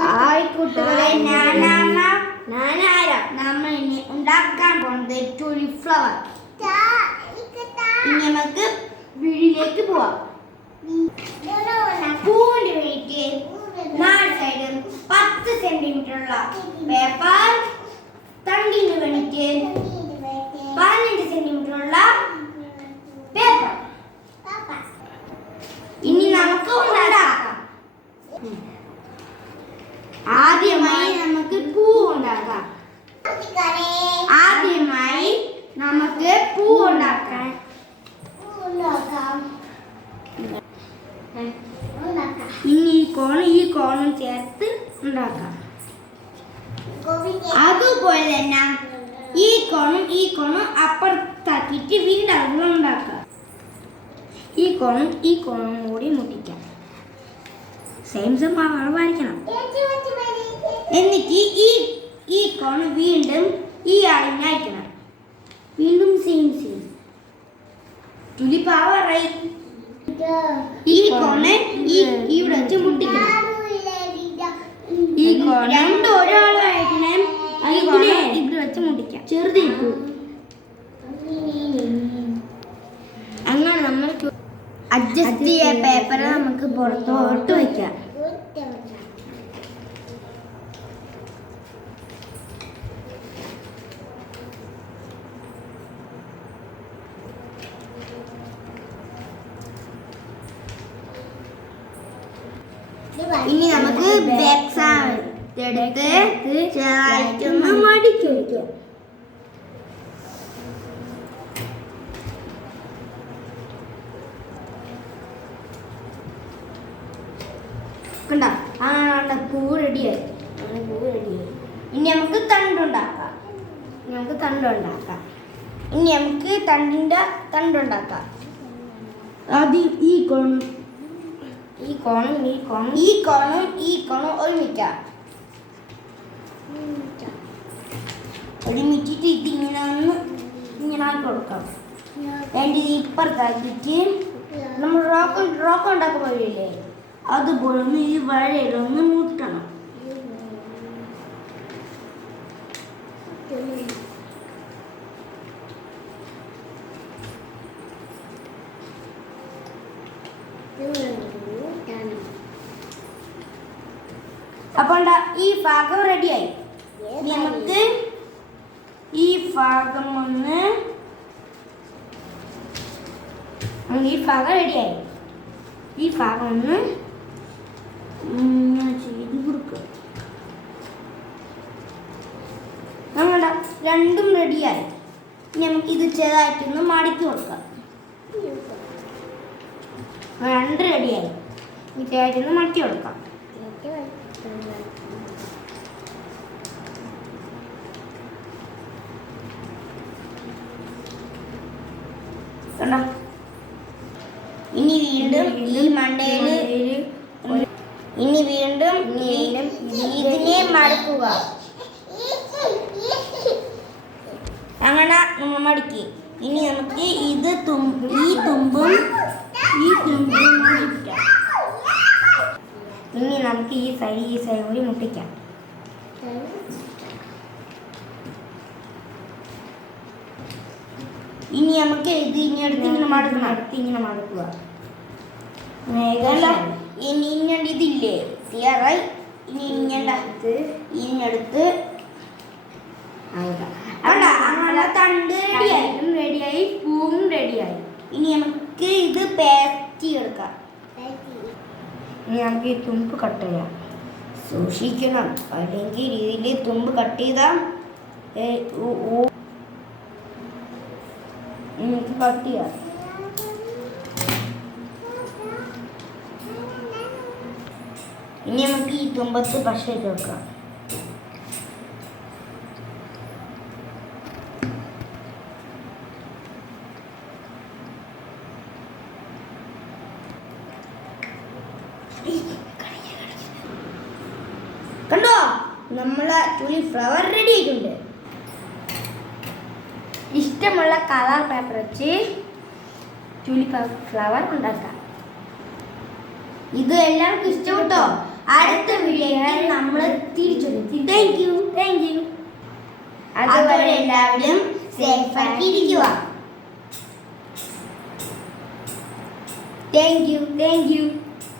Hi കൂട്ടുകാരെ. ഞാനാണ് ഞാനാരാ നമ്മൾ ഇനി ഉണ്ടാക്കാൻ പോകുന്നത് ടൂലിഫ്ലവർ ഇനി നമുക്ക് വീടിലേക്ക് പോവാം. പൂവിന്റെ വീട്ടിൽ നാല് സൈഡും പത്ത് സെന്റിമീറ്റർ ഉള്ള പേപ്പർ തണ്ടിന് വേണ്ടിയിട്ട് പതിനഞ്ച് സെന്റിമീറ്റർ ഉള്ള പേപ്പർ ഇനി നമുക്ക് ഉണ്ടാക്കാം ആദ്യമായി നമുക്ക് പൂ ഉണ്ടാക്കാം. ആദ്യമായി നമുക്ക് പൂ ഉണ്ടാക്കാൻ ഇനി ഈ കോണും ഈ കോണും ചേർത്ത് ഉണ്ടാക്കാം. അതുപോലെ തന്നെ ഈ കോണും ഈ കോണും അപ്പുറത്താക്കിയിട്ട് വീണ്ടും ഉണ്ടാക്കാം. ഈ കോണും ഈ കോണും കൂടി മുട്ടിക്കാം. സെയിം സെയിം അളവായിരിക്കണം എന്നിട്ട് ഈ ഈ കോൺ വീണ്ടും ഈ അളിഞ്ഞ് അയക്കണം. വീണ്ടും സെയിം സെയിം തുലിപ്പാവാറായി ഈ കോണ് ഈ ഇവിടെ വെച്ച് മുട്ടിക്കണം. ഈ കോണ് രണ്ട് ഒരാളും അയക്കണം. ഈ കോണ് ഇവിടെ വെച്ച് മുട്ടിക്കാം. ചെറുതായിട്ട് അങ്ങനെ നമ്മൾ അഡ്ജസ്റ്റ് ചെയ്യാൻ പേപ്പർ നമുക്ക് പുറത്തോട്ട് വയ്ക്കാം ഇനി നമുക്ക് ബെക്സാം എടുത്ത് ചെറുതായിട്ടൊന്ന് മടിച്ചു വയ്ക്കാം കണ്ട. ആണ് പൂ റെഡിയായി. പൂ റെഡിയായി. ഇനി നമുക്ക് തണ്ടുണ്ടാക്കാം നമുക്ക് തണ്ടുണ്ടാക്കാം ഇനി നമുക്ക് തണ്ടിന്റെ തണ്ടുണ്ടാക്കാം ആദ്യം ഈ കോണും ഈ കോണും ഈ കോണും ഈ കോണും ഈ കോണും ഒരുമിക്കാം. ഒരുമിച്ചിട്ട് ഇതിങ്ങനെ ഒന്ന് ഇങ്ങനെ ആക്കി കൊടുക്കാം. വേണ്ടി ഇപ്പുറത്താക്കിയിട്ട് നമ്മൾ റോക്ക് റോക്ക് ഉണ്ടാക്കാൻ പോയില്ലേ അതുപോലെ ഒന്ന് ഈ വഴയിലൊന്ന് മുട്ടണം. അപ്പോൾ ഈ ഭാഗം റെഡിയായി നമുക്ക് ഈ ഭാഗം ഒന്ന് ഈ ഭാഗം റെഡിയായി ഈ ഭാഗം ഒന്ന് ചെയ്ത് രണ്ടും റെഡിയായി. നമുക്ക് ഇത് ചെറുതായിട്ടൊന്ന് മടക്കി കൊടുക്കാം. രണ്ട് റെഡിയായി. ചെറുതായിട്ടൊന്ന് മടക്കി കൊടുക്കാം. ഇനി വീണ്ടും ഈ മണ്ടയിൽ ഇനി വീണ്ടും ഇതിനെ മടക്കുക. അങ്ങനെ മടക്കി. ഇനി നമുക്ക് ഇത് ഈ തുമ്പും ഈ തുമ്പും മുട്ടിക്കാം ഇനി നമുക്ക് ഈ സൈഡ് ഈ സൈഡ് കൂടി മുട്ടിക്കാം. ഇനി നമുക്ക് ഇത് ഇനി അടുത്ത് ഇങ്ങനെ മടക്കണം. അടുത്ത് ഇങ്ങനെ മടക്കുക. മേഘല ഇനി ഇങ്ങണ്ട് ഇതില്ലേ? തയ്യാറായി ഇനി ഇങ്ങണ്ട് ഇങ്ങടുത്ത് അല്ല അങ്ങനെ തണ്ട് റെഡിയായി റെഡിയായി പൂവും റെഡിയായി ഇനി നമുക്ക് ഇത് പേസ്റ്റ് എടുക്കാം ഇനി നമുക്ക് ഈ തുമ്പ് കട്ട് ചെയ്യാം. സൂക്ഷിക്കണം. അല്ലെങ്കിൽ ഇതിൽ തുമ്പ് കട്ട് ചെയ്താൽ കട്ട് ചെയ്യാം. ഇനി നമുക്ക് ഈ തുമ്പത്ത് പശ ഇട്ട് കണ്ടോ? നമ്മളെ തുണി ഫ്ലവർ റെഡി ആയിട്ടുണ്ട്. ഇഷ്ടമുള്ള കളർ പേപ്പർ വെച്ച് ചുലി ഫ്ലവർ ഉണ്ടാക്കാം. ഇത് എല്ലാവർക്കും ഇഷ്ടപ്പെട്ടോ അടുത്ത വീഡിയോയിൽ നമ്മൾ തിരിച്ചെത്തി. താങ്ക് യു താങ്ക് യു അതുപോലെ എല്ലാവരും സേഫായിട്ടിരിക്കുക താങ്ക് യു താങ്ക് യു